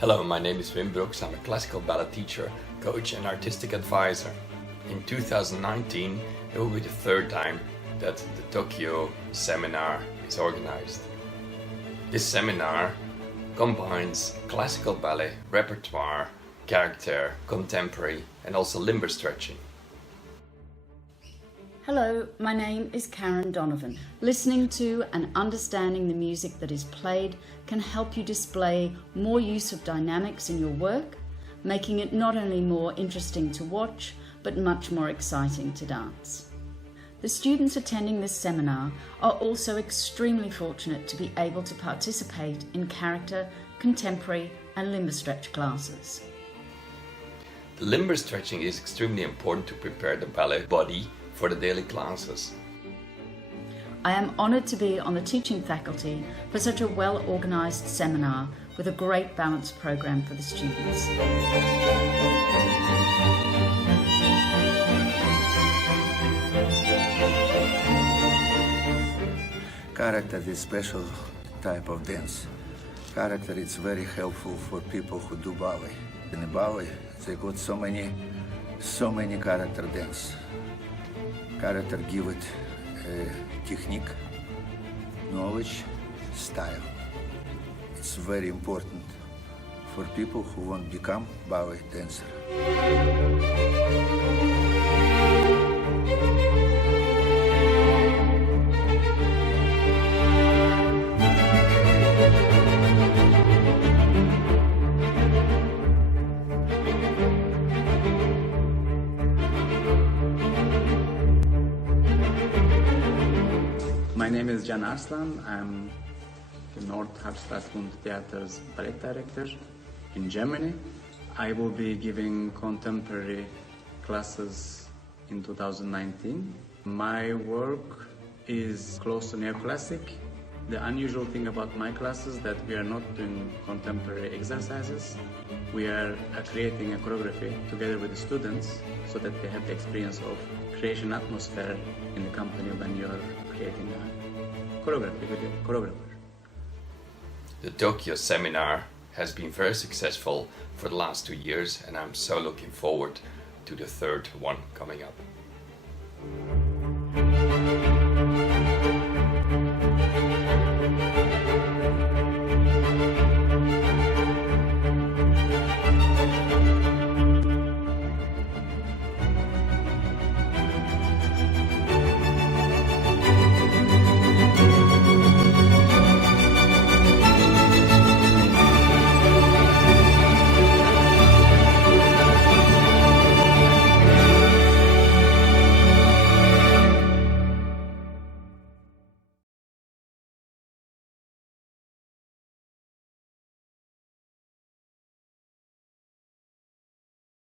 Hello, my name is Wim Brooks. I'm a classical ballet teacher, coach and artistic advisor. In 2019, it will be the third time that the Tokyo seminar is organized. This seminar combines classical ballet, repertoire, character, contemporary and also limber stretching. Hello, my name is Karen Donovan. Listening to and understanding the music that is played can help you display more use of dynamics in your work, making it not only more interesting to watch, but much more exciting to dance. The students attending this seminar are also extremely fortunate to be able to participate in character, contemporary and limber stretch classes. The limber stretching is extremely important to prepare the ballet body for the daily classes. I am honoured to be on the teaching faculty for such a well-organised seminar with a great balanced programme for the students. Character is a special type of dance. Character is very helpful for people who do ballet. In the ballet, they got so many character dance. Character give it technique, knowledge, style. It's very important for people who want to become ballet dancer. My name is Can Arslan. I'm the Nordhalbstadtbund Theater's ballet director in Germany. I will be giving contemporary classes in 2019. My work is close to neoclassic. The unusual thing about my classes is that we are not doing contemporary exercises. We are creating a choreography together with the students so that they have the experience of creation atmosphere in the company when you're creating a choreography with a choreographer. The Tokyo seminar has been very successful for the last 2 years and I'm so looking forward to the third one coming up.